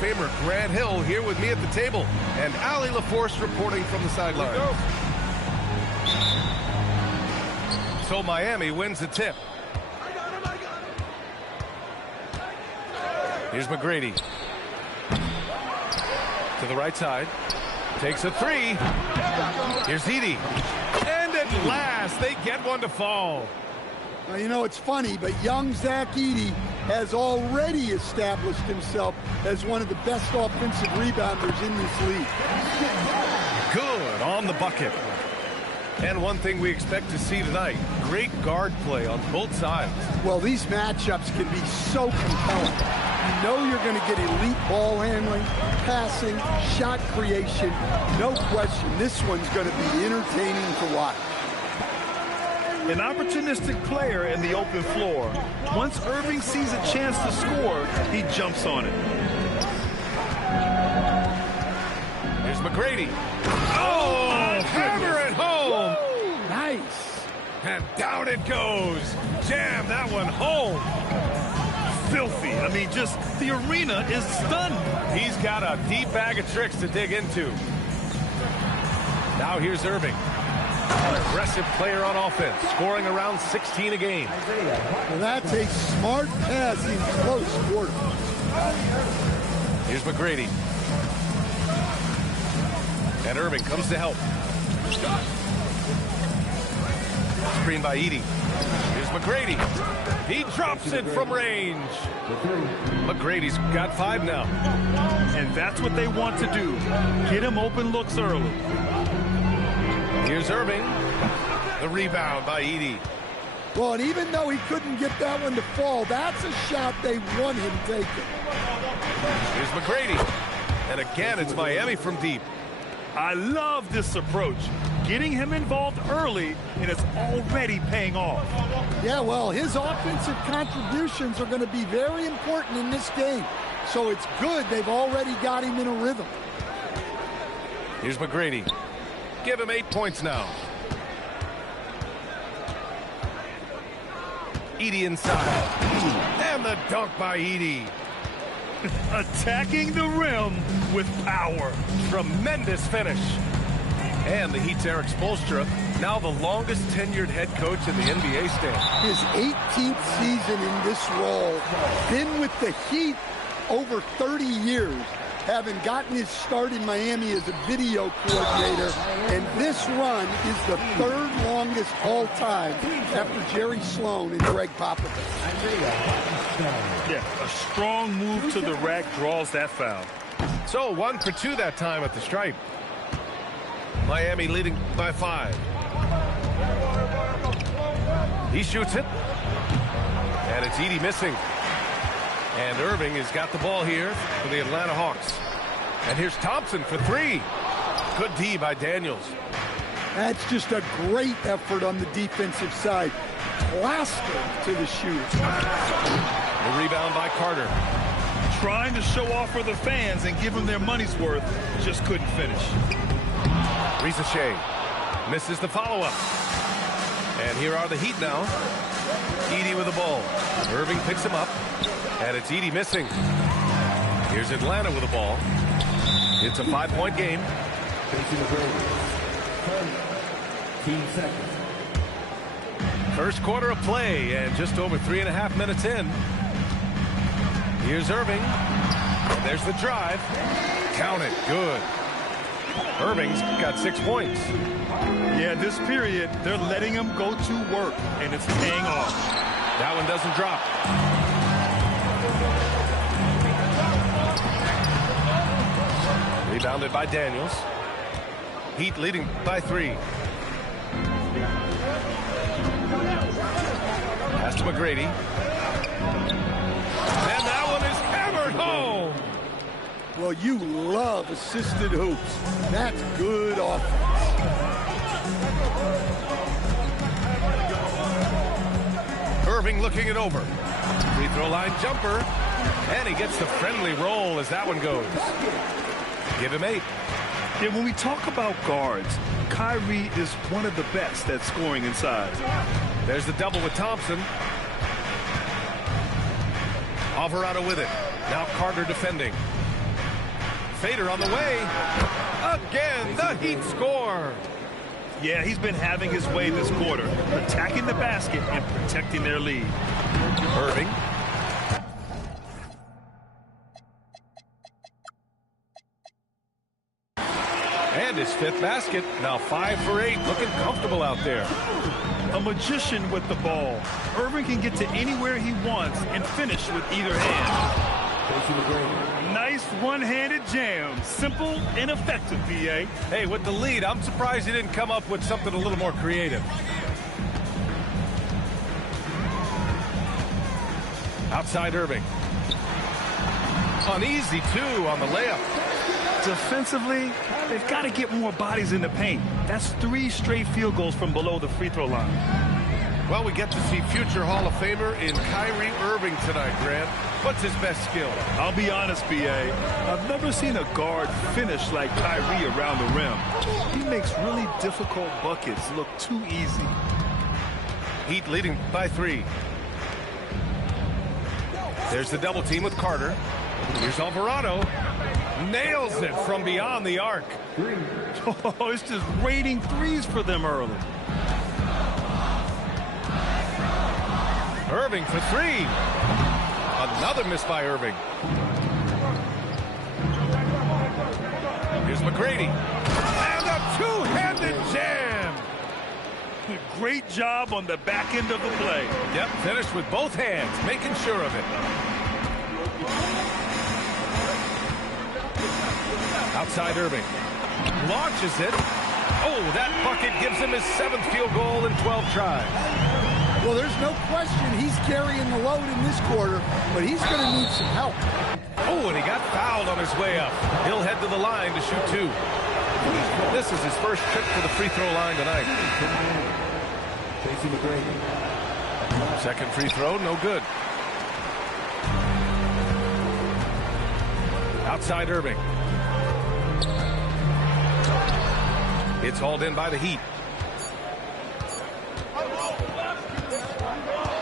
Famer Grant Hill here with me at the table, and Ali LaForce reporting from the sideline. So Miami wins the tip. Here's McGrady. To the right side. Takes a three. Here's Edey. And at last, they get one to fall. Well, you know, it's funny, but young Zach Edey has already established himself as one of the best offensive rebounders in this league. Good on the bucket. And one thing we expect to see tonight, great guard play on both sides. Well, these matchups can be so compelling. You know you're going to get elite ball handling, passing, shot creation. No question, this one's going to be entertaining to watch. An opportunistic player in the open floor. Once Irving sees a chance to score, he jumps on it. Here's McGrady. Oh, hammer it home. Woo! Nice. And down it goes. Jam that one home. Filthy. I mean, just the arena is stunned. He's got a deep bag of tricks to dig into. Now here's Irving. An aggressive player on offense, scoring around 16 a game. Well, that's a smart pass in close quarter. Here's McGrady. And Irving comes to help. Screen by Edey. Here's McGrady. He drops it from range. McGrady's got 5 now. And that's what they want to do. Get him open looks early. Here's Irving. The rebound by Edey. Well, and even though he couldn't get that one to fall, that's a shot they want him taking. Here's McGrady. And again, it's Miami from deep. I love this approach. Getting him involved early, and it's already paying off. Yeah, well, his offensive contributions are going to be very important in this game. So it's good they've already got him in a rhythm. Here's McGrady. Give him 8 points now. Edey inside. And the dunk by Edey. Attacking the rim with power. Tremendous finish. And the Heat's Eric Spoelstra, now the longest tenured head coach in the NBA stand. His 18th season in this role. Been with the Heat over 30 years. Having gotten his start in Miami as a video coordinator, and this run is the 3rd longest all time after Jerry Sloan and Greg Popovich. Yeah, a strong move to the rack draws that foul. So 1 for 2 that time at the stripe. Miami leading by 5. He shoots it, and it's Edey missing. And Irving has got the ball here for the Atlanta Hawks. And here's Thompson for 3. Good D by Daniels. That's just a great effort on the defensive side. Plastered to the shoot. The rebound by Carter. Trying to show off for the fans and give them their money's worth, just couldn't finish. Risache misses the follow-up. And here are the Heat now. Edey with the ball. Irving picks him up. And it's Edey missing. Here's Atlanta with the ball. It's a 5-point game. First quarter of play, and just over 3.5 minutes in. Here's Irving. And there's the drive. Count it. Good. Irving's got 6 points. Yeah, this period, they're letting him go to work, and it's paying off. That one doesn't drop. Rebounded by Daniels. Heat leading by 3. Pass to McGrady. And that one is hammered home. Well, you love assisted hoops. That's good offense. Irving looking it over. Free throw line jumper. And he gets the friendly roll as that one goes. Give him 8. Yeah, when we talk about guards, Kyrie is one of the best at scoring inside. There's the double with Thompson. Alvarado with it. Now Carter defending. fader on the way. Again, the Heat score. Yeah, he's been having his way this quarter, attacking the basket and protecting their lead. Irving. And his fifth basket. Now 5 for 8. Looking comfortable out there. A magician with the ball. Irving can get to anywhere he wants and finish with either hand. Nice one-handed jam. Simple and effective, BA. Hey, with the lead, I'm surprised he didn't come up with something a little more creative. Outside Irving. Uneasy, too, on the layup. Defensively, they've got to get more bodies in the paint. That's 3 straight field goals from below the free throw line. Well, we get to see future Hall of Famer in Kyrie Irving tonight, Grant. What's his best skill? I'll be honest, BA. I've never seen a guard finish like Kyrie around the rim. He makes really difficult buckets look too easy. Heat leading by 3. There's the double team with Carter. Here's Alvarado. Nails it from beyond the arc. Oh, it's just raining threes for them early. Irving for 3. Another miss by Irving. Here's McGrady. And a two-handed jam. Great job on the back end of the play. Yep, finished with both hands, making sure of it. Outside Irving. Launches it. Oh, that bucket gives him his 7th field goal in 12 tries. Well, there's no question he's carrying the load in this quarter, but he's going to need some help. Oh, and he got fouled on his way up. He'll head to the line to shoot 2. This is his first trip to the free throw line tonight. Second free throw, no good. Outside Irving. It's hauled in by the Heat.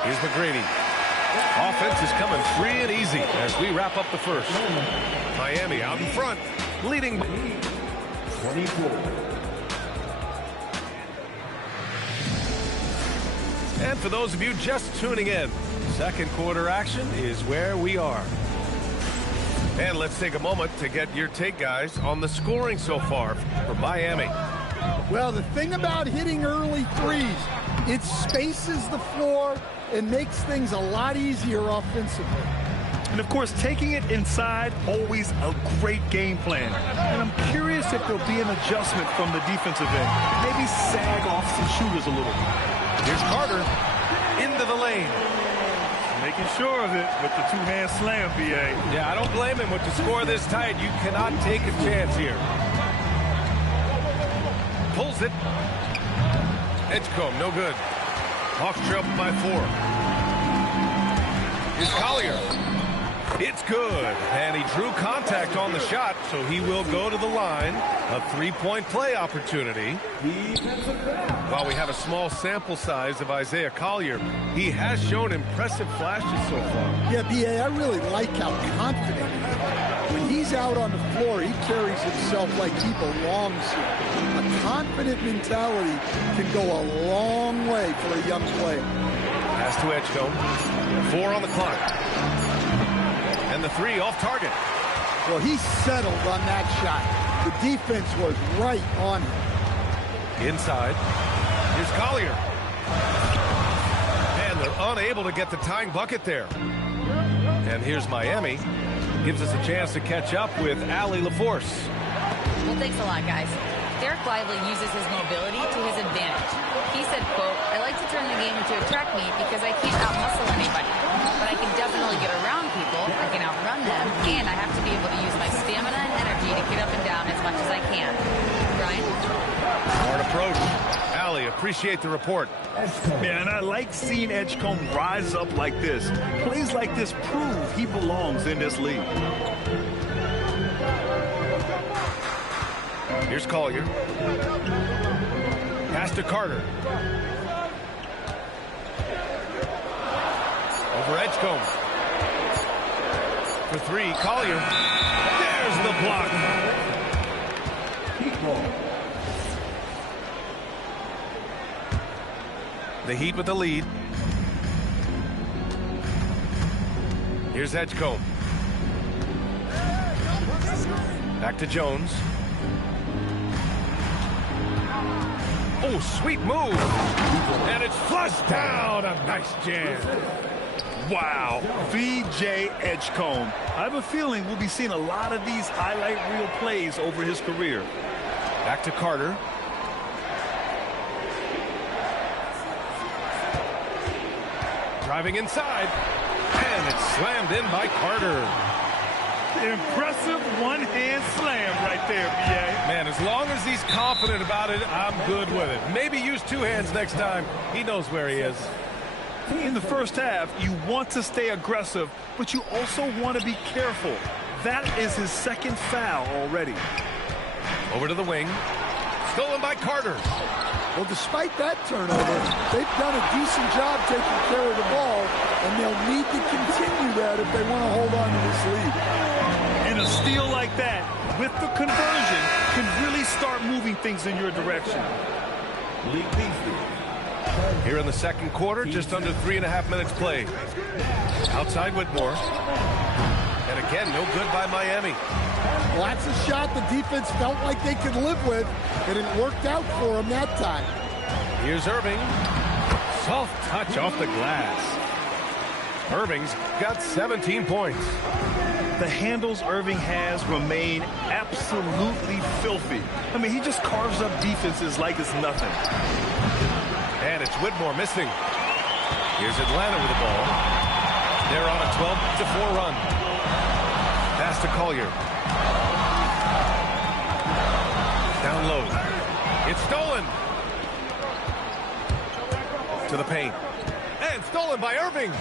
Here's McGrady. Offense is coming free and easy as we wrap up the first. Miami out in front, leading 24. And for those of you just tuning in, second quarter action is where we are. And let's take a moment to get your take, guys, on the scoring so far for Miami. Well, the thing about hitting early threes, it spaces the floor and makes things a lot easier offensively. And, of course, taking it inside, always a great game plan. And I'm curious if there'll be an adjustment from the defensive end. Maybe sag off some shooters a little. Here's Carter into the lane. Making sure of it with the two-hand slam, BA. Yeah, I don't blame him. With the score this tight, you cannot take a chance here. Pulls it. Edgecombe, no good. Hawks trail by 4. Here's Collier. It's good. And he drew contact on the shot, so he will go to the line. A 3-point play opportunity. While we have a small sample size of Isaiah Collier, he has shown impressive flashes so far. Yeah, B.A., I really like how confident he is. When he's out on the floor, he carries himself like he belongs here. A confident mentality can go a long way for a young player. Pass to Edgecombe. 4 on the clock. And the 3 off target. Well, he settled on that shot. The defense was right on him. Inside. Here's Collier. And they're unable to get the tying bucket there. And here's Miami. Gives us a chance to catch up with Allie LaForce. Well, thanks a lot, guys. Derek Lively uses his mobility to his advantage. He said, quote, "I like to turn the game into a track meet because I can't out-muscle anybody. But I can definitely get around people, I can outrun them, and I have to be able to use my stamina and energy to get up and down as much as I can." Brian? Smart approach. Allie, appreciate the report. Yeah, and I like seeing Edgecombe rise up like this. Plays like this prove he belongs in this league. Here's Collier. Pass to Carter. Over Edgecombe. For 3, Collier. There's the block. The Heat with the lead. Here's Edgecombe. Back to Jones. Oh, sweet move. And it's flushed down. A nice jam. Wow, VJ Edgecombe. I have a feeling we'll be seeing a lot of these highlight reel plays over his career. Back to Carter. Driving inside. And it's slammed in by Carter. Impressive one-hand slam right there, B.A. Man, as long as he's confident about it, I'm good with it. Maybe use two hands next time. He knows where he is. In the first half, you want to stay aggressive, but you also want to be careful. That is his second foul already. Over to the wing. Stolen by Carter. Well, despite that turnover, they've done a decent job taking care of the ball, and they'll need to continue that if they want to hold on to this lead. And a steal like that, with the conversion, can really start moving things in your direction. Here in the second quarter, just under 3.5 minutes played. Outside Whitmore. And again, no good by Miami. Well, that's a shot the defense felt like they could live with, and it worked out for them that time. Here's Irving. Soft touch off the glass. Irving's got 17 points. The handles Irving has remain absolutely filthy. I mean, he just carves up defenses like it's nothing. And it's Whitmore missing. Here's Atlanta with the ball. They're on a 12-4 run. Pass to Collier. Down low. It's stolen. To the paint. And stolen by Irving.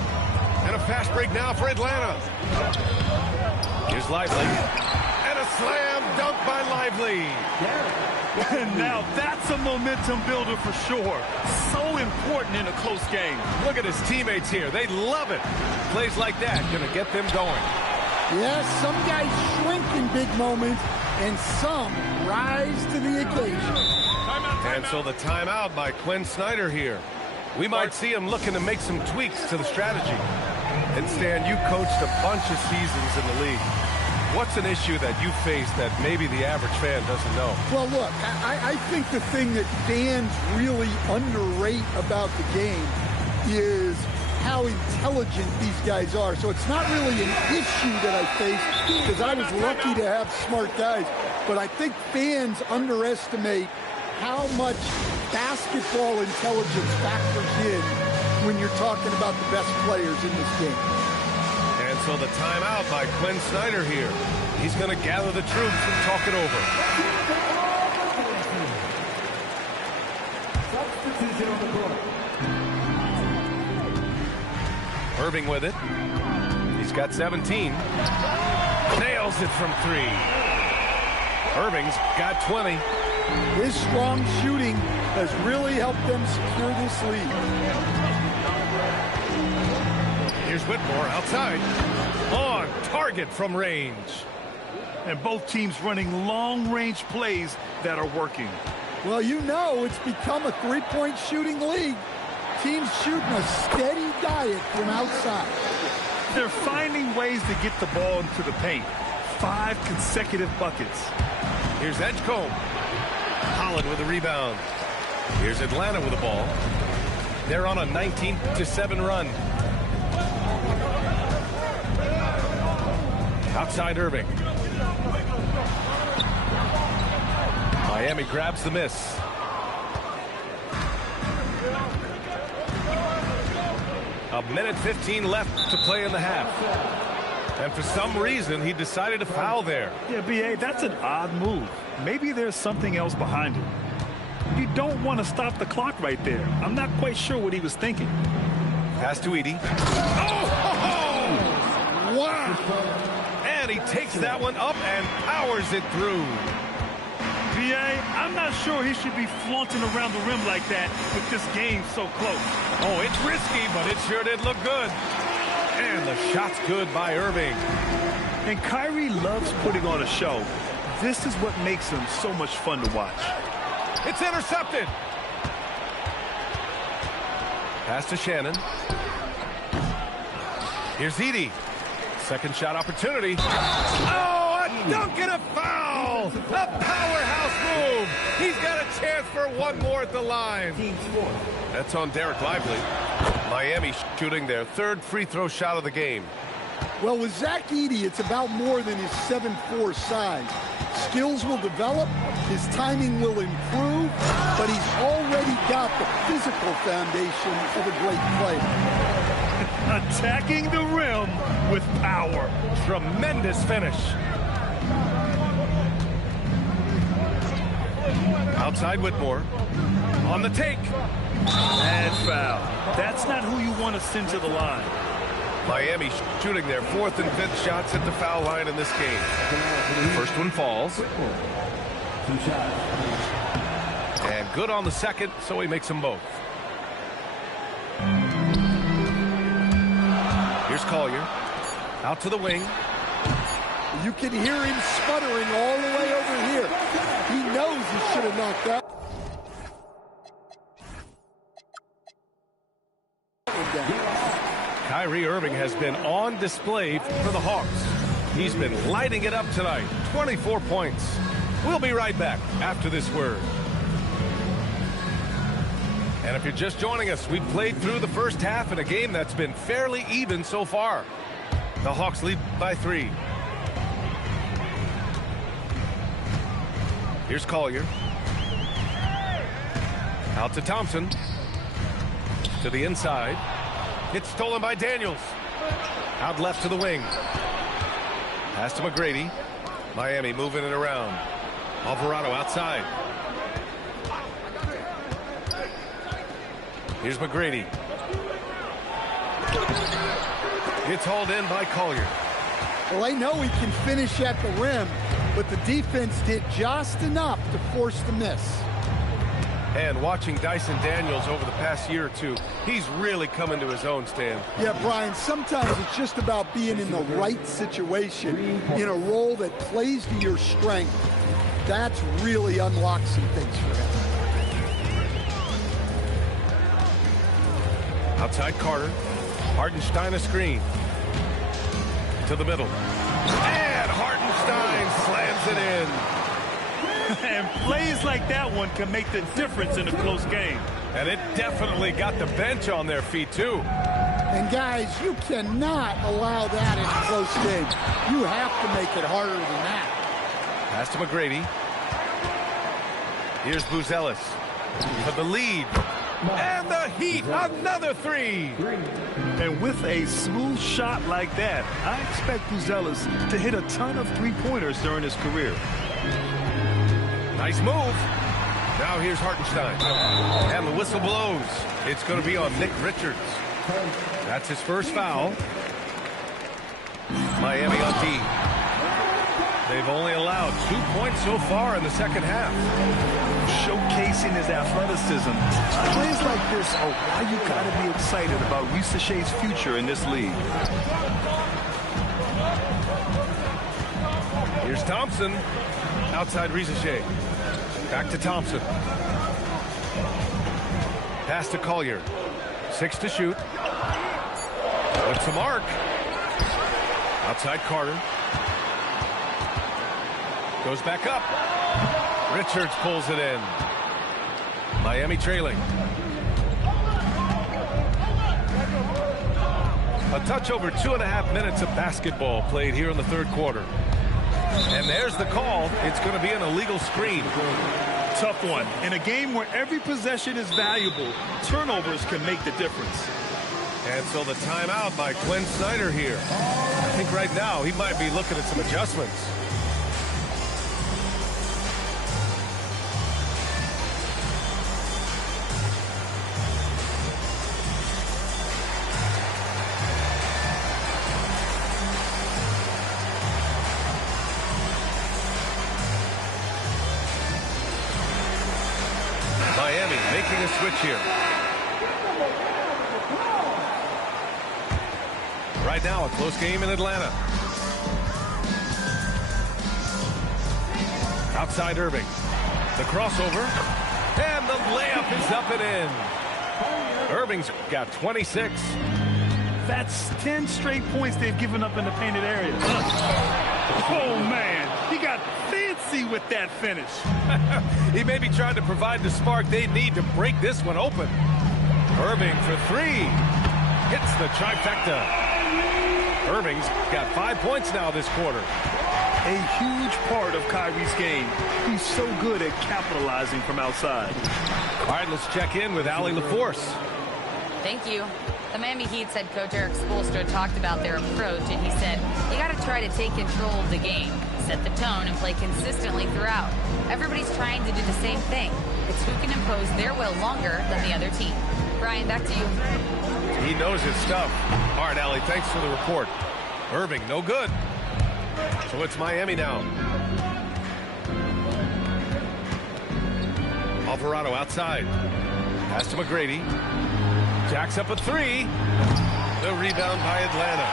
And a fast break now for Atlanta. Here's Lively. And a slam dunk by Lively. And now that's a momentum builder for sure. So important in a close game. Look at his teammates here. They love it. Plays like that going to get them going. Yes, some guys shrink in big moments, and some rise to the occasion. And so the timeout by Quinn Snyder here. We might see him looking to make some tweaks to the strategy. And Stan, you coached a bunch of seasons in the league. What's an issue that you face that maybe the average fan doesn't know? Well, look, I think the thing that fans really underrate about the game is how intelligent these guys are. So it's not really an issue that I face because I was lucky to have smart guys. But I think fans underestimate how much basketball intelligence factors in when you're talking about the best players in this game. And so the timeout by Quinn Snyder here. He's going to gather the troops and talk it over. Substitution on the court. Irving with it. He's got 17. Nails it from 3. Irving's got 20. His strong shooting has really helped them secure this lead. Here's Whitmore outside. On target from range. And both teams running long-range plays that are working. Well, you know it's become a three-point shooting league. Teams shooting a steady diet from outside. They're finding ways to get the ball into the paint. 5 consecutive buckets. Here's Edgecombe. Holland with the rebound. Here's Atlanta with the ball. They're on a 19-7 run. Outside Irving. Miami grabs the miss. A minute 15 left to play in the half. And for some reason, he decided to foul there. Yeah, B.A., that's an odd move. Maybe there's something else behind it. You don't want to stop the clock right there. I'm not quite sure what he was thinking. Pass to Edey. Oh! Wow! And he takes that one up and powers it through. B.A., I'm not sure he should be flaunting around the rim like that with this game so close. Oh, it's risky, but it sure did look good. And the shot's good by Irving. And Kyrie loves putting on a show. This is what makes him so much fun to watch. It's intercepted. Pass to Shannon. Here's Edie. Second shot opportunity. Oh, a dunk and a foul! A powerhouse move! He's got a chance for one more at the line. That's on Derek Lively. Miami shooting their third free throw shot of the game. Well, with Zach Edey, it's about more than his 7'4" size. Skills will develop, his timing will improve, but he's already got the physical foundation of a great player. Attacking the rim with power. Tremendous finish. Outside Whitmore. On the take. And foul. That's not who you want to send to the line. Miami shooting their fourth and fifth shots at the foul line in this game. First one falls. And good on the second, so he makes them both. Here's Collier. Out to the wing. You can hear him sputtering all the way over here. He knows he should have knocked that one down. Kyrie Irving has been on display for the Hawks. He's been lighting it up tonight. 24 points. We'll be right back after this word. And if you're just joining us, we've played through the first half in a game that's been fairly even so far. The Hawks lead by 3. Here's Collier. Out to Thompson. To the inside. It's stolen by Daniels. Out left to the wing. Pass to McGrady. Miami moving it around. Alvarado outside. Here's McGrady. It's hauled in by Collier. Well, I know he can finish at the rim, but the defense did just enough to force the miss. And watching Dyson Daniels over the past year or two, he's really coming to his own, Stan. Yeah, Brian, sometimes it's just about being in the right situation, in a role that plays to your strength. That's really unlocks some things for him. Outside Carter. Hartenstein a screen. To the middle. And Hartenstein slams it in. And plays like that one can make the difference in a close game. And it definitely got the bench on their feet, too. And, guys, you cannot allow that in a close game. You have to make it harder than that. Pass to McGrady. Here's Buzelis for the lead. And the Heat, another 3. And with a smooth shot like that, I expect Buzelis to hit a ton of three-pointers during his career. Nice move. Now here's Hartenstein. And the whistle blows. It's going to be on Nick Richards. That's his first foul. Miami on D. They've only allowed 2 points so far in the second half. Showcasing his athleticism. Plays like this are why you got to be excited about Risa Shea's future in this league. Here's Thompson. Outside Risa Shea. Back to Thompson. Pass to Collier. 6 to shoot. What's the mark? Outside Carter. Goes back up. Richards pulls it in. Miami trailing. A touch over 2.5 minutes of basketball played here in the third quarter. And there's the call. It's going to be an illegal screen. Tough one. In a game where every possession is valuable, turnovers can make the difference. And so the timeout by Quinn Snyder here. I think right now he might be looking at some adjustments. Miami making a switch here. Right now, a close game in Atlanta. Outside Irving. The crossover. And the layup is up and in. Irving's got 26. That's 10 straight points they've given up in the painted area. Oh, man. He got fancy with that finish. He may be trying to provide the spark they need to break this one open. Irving for three. Hits the trifecta. Irving's got 5 points now this quarter. A huge part of Kyrie's game. He's so good at capitalizing from outside. All right, let's check in with Allie LaForce. Thank you. The Miami Heat's head coach Eric Spoelstra talked about their approach, and he said, you got to try to take control of the game, set the tone, and play consistently throughout. Everybody's trying to do the same thing. It's who can impose their will longer than the other team. Brian, back to you. He knows his stuff. All right, Allie, thanks for the report. Irving, no good. So it's Miami now. Alvarado outside. Pass to McGrady. Jacks up a three. The rebound by Atlanta.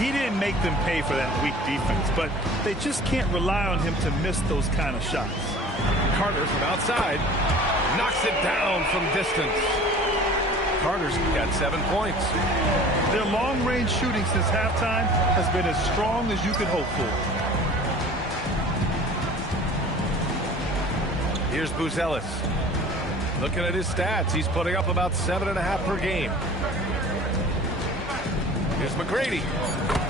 He didn't make them pay for that weak defense, but they just can't rely on him to miss those kind of shots. Carter from outside. Knocks it down from distance. Carter's got 7 points. Their long-range shooting since halftime has been as strong as you could hope for. Here's Buzelis. Looking at his stats, he's putting up about 7.5 per game. Here's McGrady.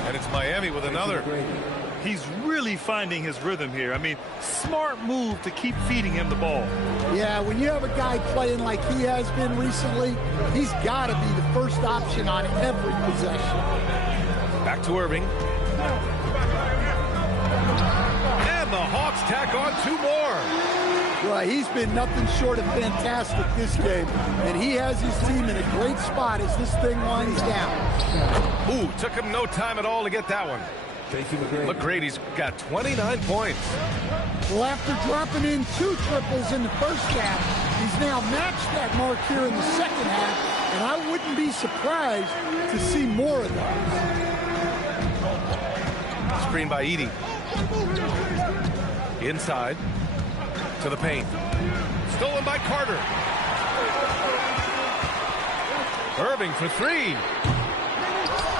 And it's Miami with another. He's really finding his rhythm here. I mean, smart move to keep feeding him the ball. Yeah, when you have a guy playing like he has been recently, he's got to be the first option on every possession. Back to Irving. And the Hawks tack on 2 more. Well, he's been nothing short of fantastic this game, and he has his team in a great spot as this thing winds down. Ooh, took him no time at all to get that one. McGrady's got 29 points. Well, after dropping in 2 triples in the first half, he's now matched that mark here in the second half, and I wouldn't be surprised to see more of those. Screen by Edey. Inside to the paint. Stolen by Carter. Irving for 3.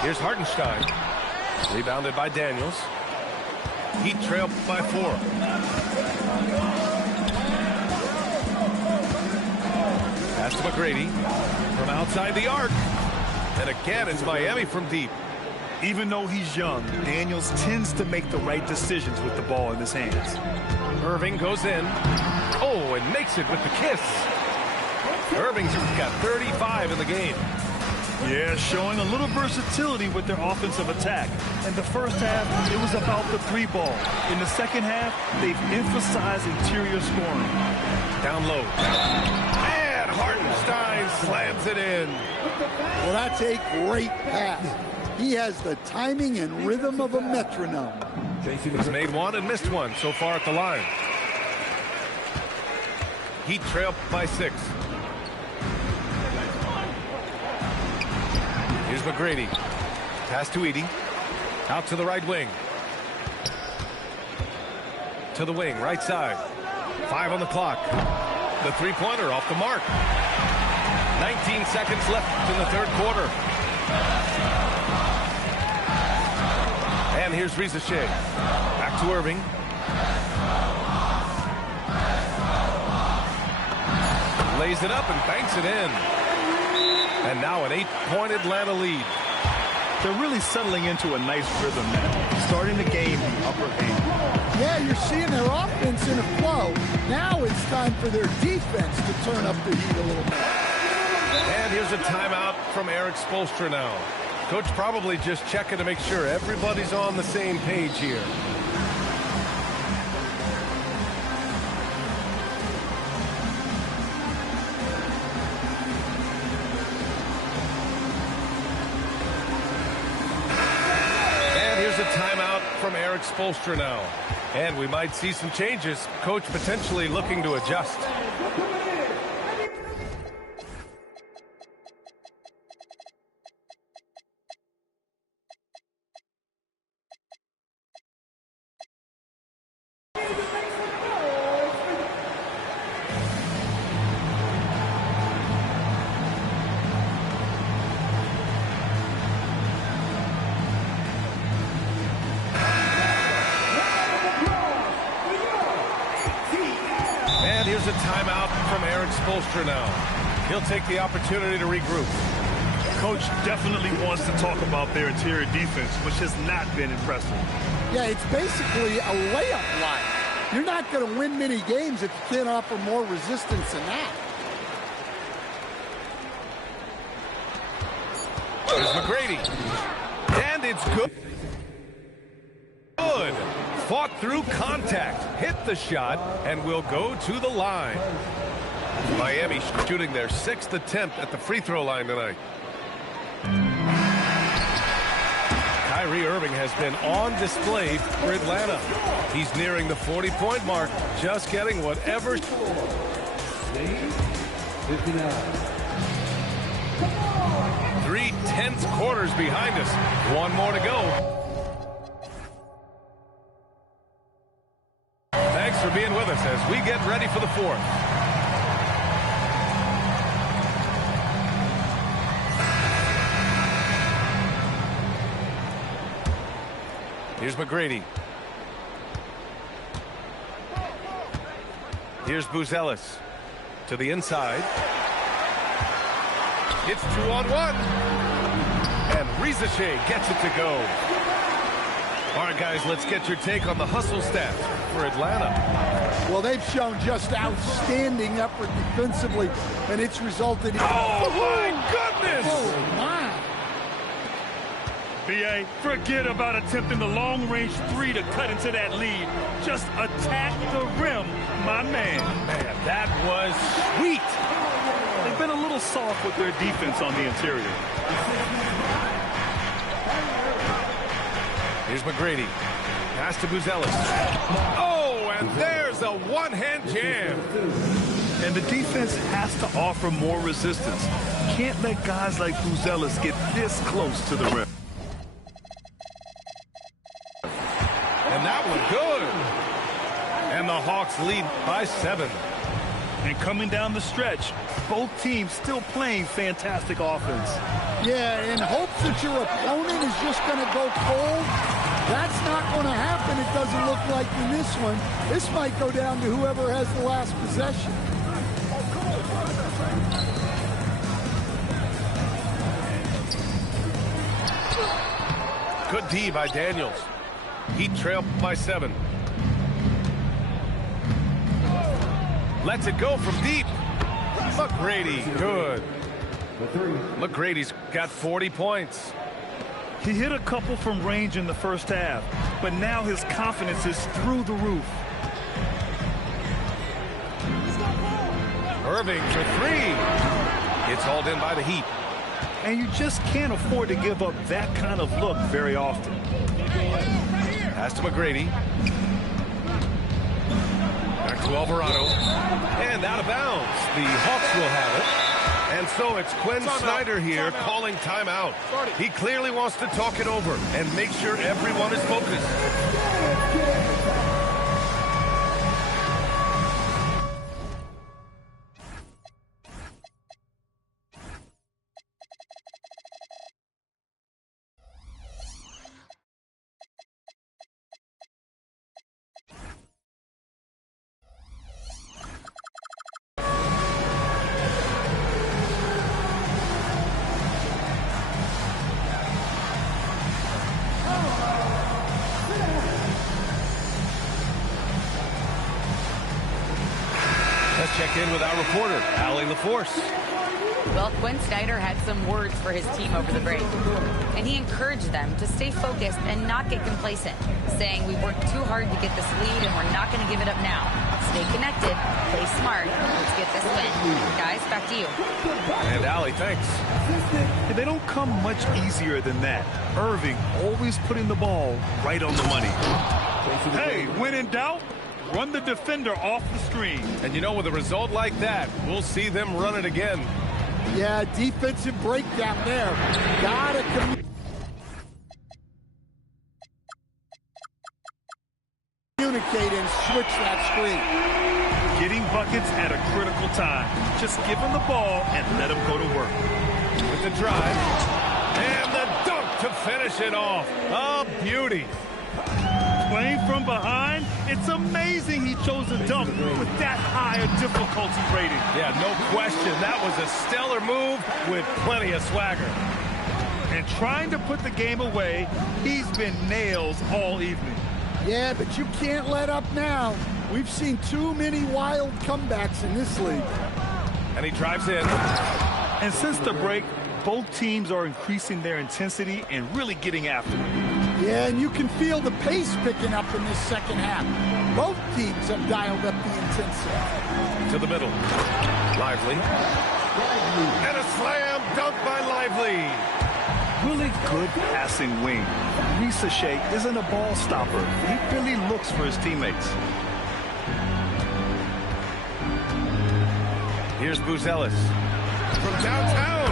Here's Hartenstein. Rebounded by Daniels. Heat trail by 4. Pass to McGrady from outside the arc. And again, it's Miami from deep. Even though he's young, Daniels tends to make the right decisions with the ball in his hands. Irving goes in. Oh, and makes it with the kiss. Irving's got 35 in the game. Yeah, showing a little versatility with their offensive attack. In the first half, it was about the 3 ball. In the second half, they've emphasized interior scoring. Down low. And Hartenstein slams it in. Well, that's a great pass. He has the timing and rhythm of a metronome. He's made 1 and missed 1 so far at the line. Heat trail by 6. Here's McGrady. Pass to Edey. Out to the right wing. To the wing, right side. 5 on the clock. The three-pointer off the mark. 19 seconds left in the third quarter. And here's Shea. Back to Irving. Lays it up and banks it in. And now an 8-point Atlanta lead. They're really settling into a nice rhythm now, starting the game the upper hand. Yeah, you're seeing their offense in a flow. Now it's time for their defense to turn up the heat a little bit. And here's a timeout from Eric Spoelstra now. Coach probably just checking to make sure everybody's on the same page here. From Eric Spoelstra now. And we might see some changes. Coach potentially looking to adjust. bolster now. He'll take the opportunity to regroup. Coach definitely wants to talk about their interior defense, which has not been impressive. Yeah, it's basically a layup line. You're not going to win many games if you can't offer more resistance than that. There's McGrady. And it's good. Good. Fought through contact. Hit the shot and will go to the line. Miami shooting their 6th attempt at the free throw line tonight. Kyrie Irving has been on display for Atlanta. He's nearing the 40-point mark, just getting whatever. 3 tense quarters behind us. One more to go. Thanks for being with us as we get ready for the 4th. Here's McGrady. Here's Buzelis to the inside. It's 2-on-1. And Rizachet gets it to go. All right, guys, let's get your take on the hustle stats for Atlanta. Well, they've shown just outstanding effort defensively, and it's resulted in... Oh, my goodness! Oh, my. B.A., forget about attempting the long-range 3 to cut into that lead. Just attack the rim, my man. Man, that was sweet. They've been a little soft with their defense on the interior. Here's McGrady. Pass to Buzelis. Oh, and there's a one-hand jam. And the defense has to offer more resistance. Can't let guys like Buzelis get this close to the rim. And that one good. And the Hawks lead by 7. And coming down the stretch, both teams still playing fantastic offense. Yeah, in hopes that your opponent is just going to go cold, that's not going to happen. It doesn't look like in this one. This might go down to whoever has the last possession. Good D by Daniels. Heat trail by 7. Lets it go from deep. McGrady, good. McGrady's got 40 points. He hit a couple from range in the first half, but now his confidence is through the roof. Irving for 3. It's hauled in by the Heat. And you just can't afford to give up that kind of look very often. Pass to McGrady. Back to Alvarado. And out of bounds. The Hawks will have it. And so it's Quinn Snyder here calling timeout. He clearly wants to talk it over and make sure everyone is focused. Let's check in with our reporter, Allie LaForce. Well, Quinn Snyder had some words for his team over the break, and he encouraged them to stay focused and not get complacent, saying we worked too hard to get this lead and we're not going to give it up now. Stay connected, play smart, let's get this win. Guys, back to you. And Allie, thanks. They don't come much easier than that. Irving always putting the ball right on the money. Hey, when in doubt, run the defender off the screen. And you know, with a result like that, we'll see them run it again. Yeah, defensive breakdown there. Gotta communicate and switch that screen. Getting buckets at a critical time. Just give him the ball and let him go to work. With the drive. And the dunk to finish it off. A beauty. Playing from behind, it's amazing he chose to dunk with that high a difficulty rating. Yeah, no question. That was a stellar move with plenty of swagger. And trying to put the game away, he's been nails all evening. Yeah, but you can't let up now. We've seen too many wild comebacks in this league. And he drives in. And since the break, both teams are increasing their intensity and really getting after it. Yeah, and you can feel the pace picking up in this second half. Both teams have dialed up the intensity. To the middle. Lively. And a slam dunk by Lively. Really good passing wing. Vc isn't a ball stopper. He really looks for his teammates. Here's Buzelis. From downtown.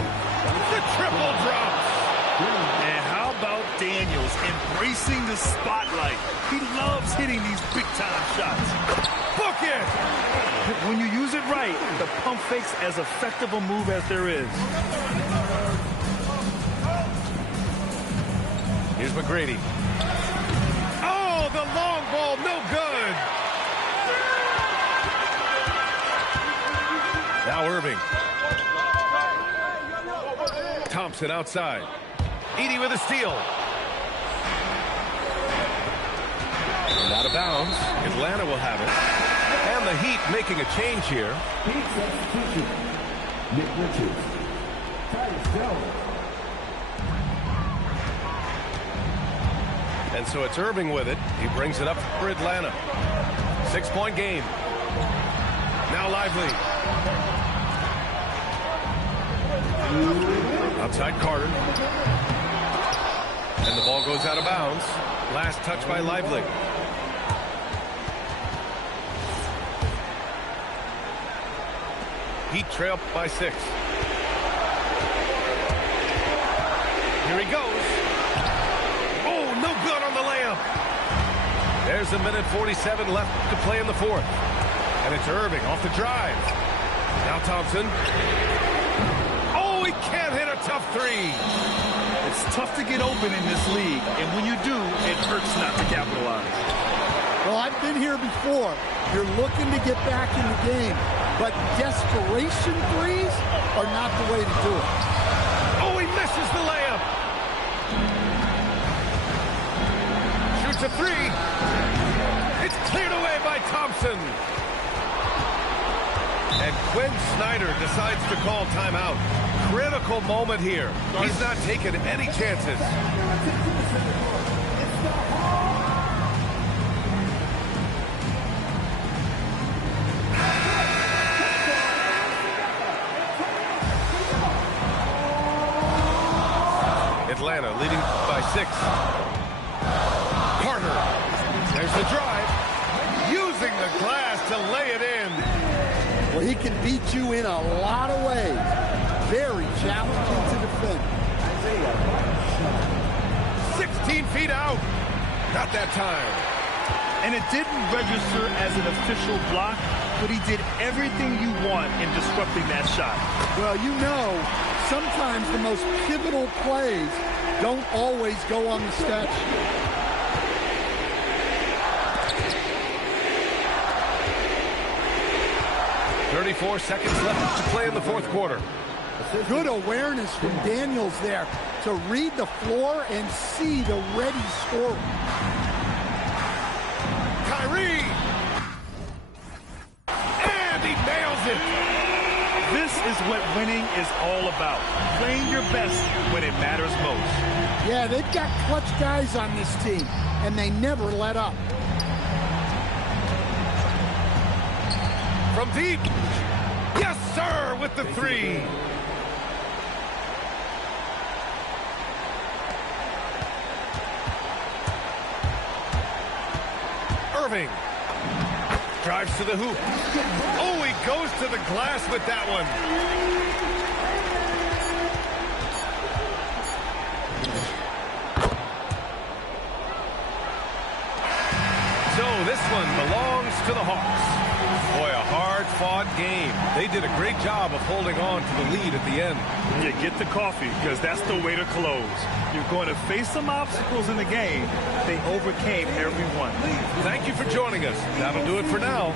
The triple drops. And how about Daniels embracing the spotlight? He loves hitting these big-time shots. Book it! When you use it right, the pump fake's as effective a move as there is. Here's McGrady. Oh, the long ball, no good. Now Irving. Thompson outside. Edey with a steal. And out of bounds. Atlanta will have it. And the Heat making a change here. Heat substitution. Nick Richards. Tyus Jones. And so it's Irving with it. He brings it up for Atlanta. 6-point game. Now Lively. Outside Carter. And the ball goes out of bounds. Last touch by Lively. Heat trail by 6. Here he goes. Oh, no good on the layup. There's a minute 47 left to play in the fourth. And it's Irving off the drive. Now Thompson. Oh, he can't hit a tough three. It's tough to get open in this league, and when you do, it hurts not to capitalize. Well, I've been here before. You're looking to get back in the game, but desperation threes are not the way to do it. Oh, he misses the layup. Shoots a three. It's cleared away by Thompson. And Quinn Snyder decides to call timeout. Critical moment here. He's not taking any chances. Atlanta leading by 6. Carter. There's the drive. Using the glass to lay it in. Well, he can beat you in a lot of ways. Very challenging to defend. 16 feet out. Not that time. And it didn't register as an official block, but he did everything you want in disrupting that shot. Well, you know, sometimes the most pivotal plays don't always go on the stat sheet. .34 seconds left to play in the fourth quarter. Good awareness from Daniels there to read the floor and see the ready scorer. Kyrie! And he nails it! This is what winning is all about. Playing your best when it matters most. Yeah, they've got clutch guys on this team, and they never let up. From deep. Yes, sir, with the three. Irving. Drives to the hoop. Oh, he goes to the glass with that one. So this one belongs to the Hawks. Boy, a hard hard-fought game. They did a great job of holding on to the lead at the end. Yeah, get the coffee, because that's the way to close. You're going to face some obstacles in the game. They overcame every one. Thank you for joining us. That'll do it for now.